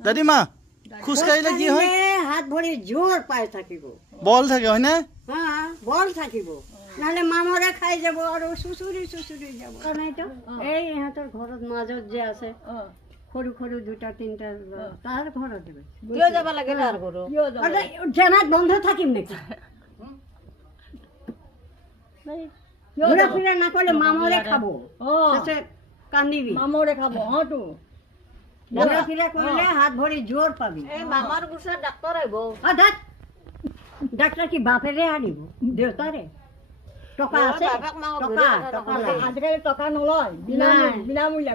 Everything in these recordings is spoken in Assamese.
দাদিমা খোজ কাঢ়িলে কি হয় হাত ভৰি জোৰ পাই থাকিব বল থাকে হয় না বল থাকিব নহলে মামৰে খাই যাব আৰু চুচুৰি যাব কাৰণেতো এই ইহঁতৰ ঘৰত মাজত যে আছে সৰু সৰু দুটা তিনিটা তাৰ ঘৰত কিয় যাব লাগে তাৰ ঘৰত জেনাত বন্ধ থাকিম নেকি ঘূৰা ফুৰা নকৰিলে মামৰে খাব কান্দিবি মামৰে খাব তো ঘূৰা ফুৰা কৰিলে হাত ভৰি জোৰ পাবি মামাৰ ওচৰত ডাক্তৰ আহিব ডাক্তৰ কি বাপেৰে আনিব দেউতাৰে টকা আছে আজিকালি টকা নলয় বিনামূলীয়া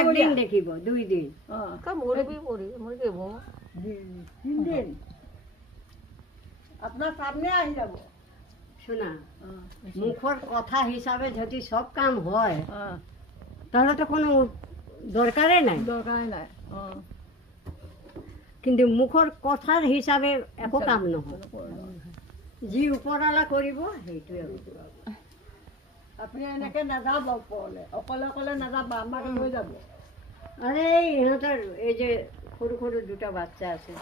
একদিন দেখিব 2 দিন তিনদিন আপনার সামনে আহি যাব শোনা মুখর কথা হিসাবে যদি সব কাম হয় তাহলে তো কোনো দরকারে নাই কিন্তু মুখর কথার হিসাবে একো কাম নহয় যি উপরালা করিব সেইটোৱে আপনি এনেকে নাযাব অকলে নাযাব আমাকে লৈ যাব আৰে ইহঁতৰ এই যে সৰু সৰু দুটা বাচ্চা আছে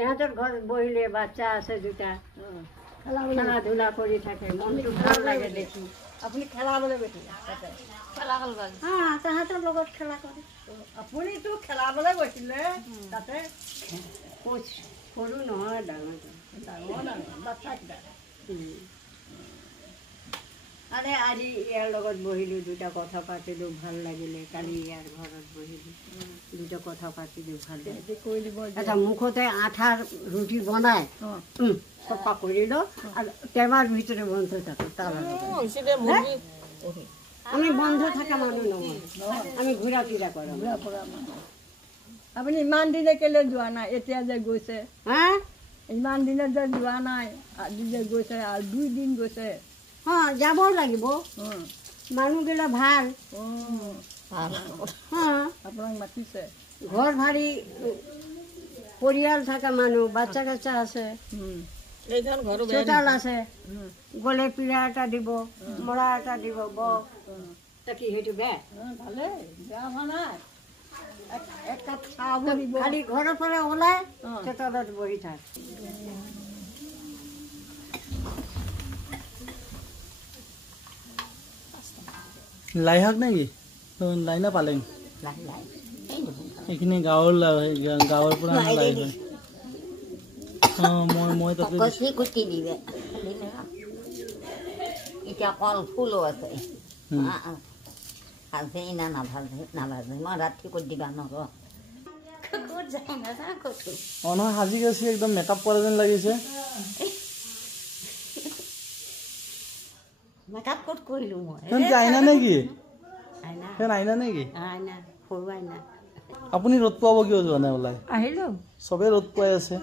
ইহঁতৰ ঘৰত বহিলে বাচ্চা আছে দুটা খেলা ধূলা কৰি থাকে মনটো ভাল লাগে দেখি আপুনি খেলাবলৈ বেঠি তাহাঁতৰ লগত খেলা কৰে আপুনিতো খেলাবলৈ গৈছিলে তাতে সৰু নহয় ডাঙৰ বাচ্চাকেইটা আৰে আজি ইয়াৰ লগত বহিলো দুটা কথা পাতিলো ভাল লাগিলে কালি ইয়াৰ ঘৰত বহিলো দুটা কথা পাতিলো ভাল এটা মুখতে আঠাৰ ৰুটি বনাই চফা কৰিলো আৰু টেমাৰ ভিতৰে বন্ধ থাকে আমি বন্ধ থকা মানুহ নহয় আমি ঘূৰা ফিৰা কৰোঁ আপুনি ইমান দিনে কেলে যোৱা নাই এতিয়া যে গৈছে ইমান দিনে যে যোৱা নাই আজি যে গৈছে আৰু 2 দিন গৈছে যাব লাগিব মানুহগিলা ভাল আপোনাক মাতিছে ঘৰ ভাৰী পৰিয়াল থকা মানুহ বাচ্চা কাচ্চা আছে চোতাল আছে গলে পিৰা এটা দিব মৰা এটা দিব কি সেইটো বেয়া ভালে বেয়া হোৱা নাই এক কাপ চাহ দিব খালি ঘৰৰ পৰা ওলাই চোতালত বহি থাক লাইশাক নেকি লাই না পালেং এইখিনি গাঁৱৰ পৰা লাই হয় মই তাতে কুটি দিবে এতিয়া কল ফুলো আছে ভালছে না নাভাজে মই ৰাতি কৰি দিবা নহয় সাজি গৈছে একদম মেকআপ কৰা যেন লাগিছে মেকআপ ক'ত কৰিলো মই আইনা নেকি আইনা নেকি সৰু আইনা আপুনি ৰ'দ পোৱাব কিয় যোৱা নাই ওলাই আহিলো চবে ৰ'দ পোৱাই আছে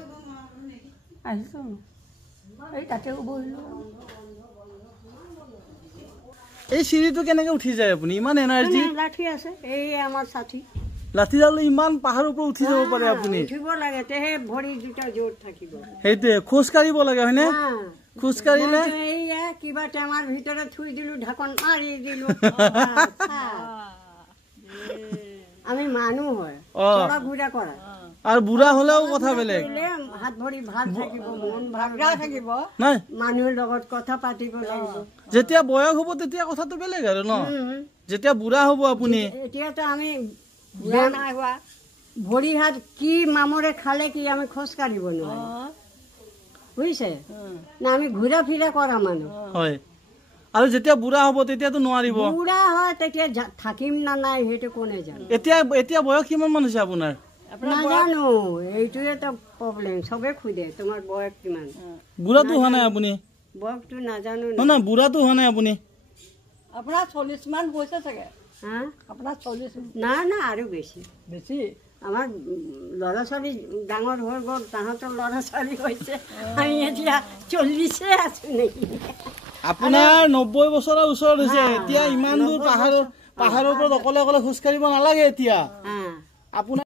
আহিছো এই তাতে বহিলো এই চিৰিটো কেনেকে উঠি যায় আপুনি ইমান এনাৰ্জি লাঠি আছে এই আমাৰ সাথী লাঠিডাল ইমান পাহাৰৰ ওপৰত উঠি যাব পাৰে আপুনি উঠিব লাগে তেহে ভৰি দুটা জোৰ থাকিব সেইটোৱে খোজ কাঢ়িব লাগে হয়নে খোজ কাঢ়িলে এইয়া কিবা টেমাৰ ভিতৰত থুই দিলো ঢাকন মাৰি দিলো আমি মানুহ হয় চৰা ঘূৰা কৰা আৰু বুঢ়া হলেও কথা বেলেগ হাত ভৰি ভাল থাকিব মন ভাগৰা থাকিব নাই মানুহৰ লগত কথা পাতিব লাগিব যেতিয়া বয়স হ'ব তেতিয়া কথাটো বেলেগ আৰু ন যেতিয়া বুঢ়া হ'ব আপুনি এতিয়াতো আমি বুঢ়া নাই হোৱা ভৰি হাত কি মামৰে খালে কি আমি খোজ কাঢ়িব নোৱাৰো বুজিছে না আমি ঘূৰা ফিৰা কৰা মানুহ হয় আৰু যেতিয়া বুঢ়া হ'ব তেতিয়াতো নোৱাৰিব বুঢ়া হয় তেতিয়া থাকিম না নাই সেইটো কোনে জানে এতিয়া বয়স কিমান মান হৈছে আপোনাৰ নাজানো এইটোৱে তো প্ৰব্লেম চবে খুদে তোমাৰ বয়স কিমান বুঢ়াটো হোৱা নাই আপুনি বয়সটো নাজানো না বুঢ়াটো হোৱা নাই আপুনি আপোনাৰ 40 মান হৈছে চাগে আপোনাৰ 40 না আৰু বেছি আমাৰ ল'ৰা ছোৱালী ডাঙৰ হৈ গ'ল তাহাঁতৰ ল'ৰা ছোৱালী হৈছে আমি এতিয়া 40 আছো নেকি আপোনাৰ 90 বছৰৰ ওচৰত হৈছে এতিয়া ইমান দূৰ পাহাৰৰ ওপৰত অকলে খোজ কাঢ়িব নালাগে এতিয়া আপোনাৰ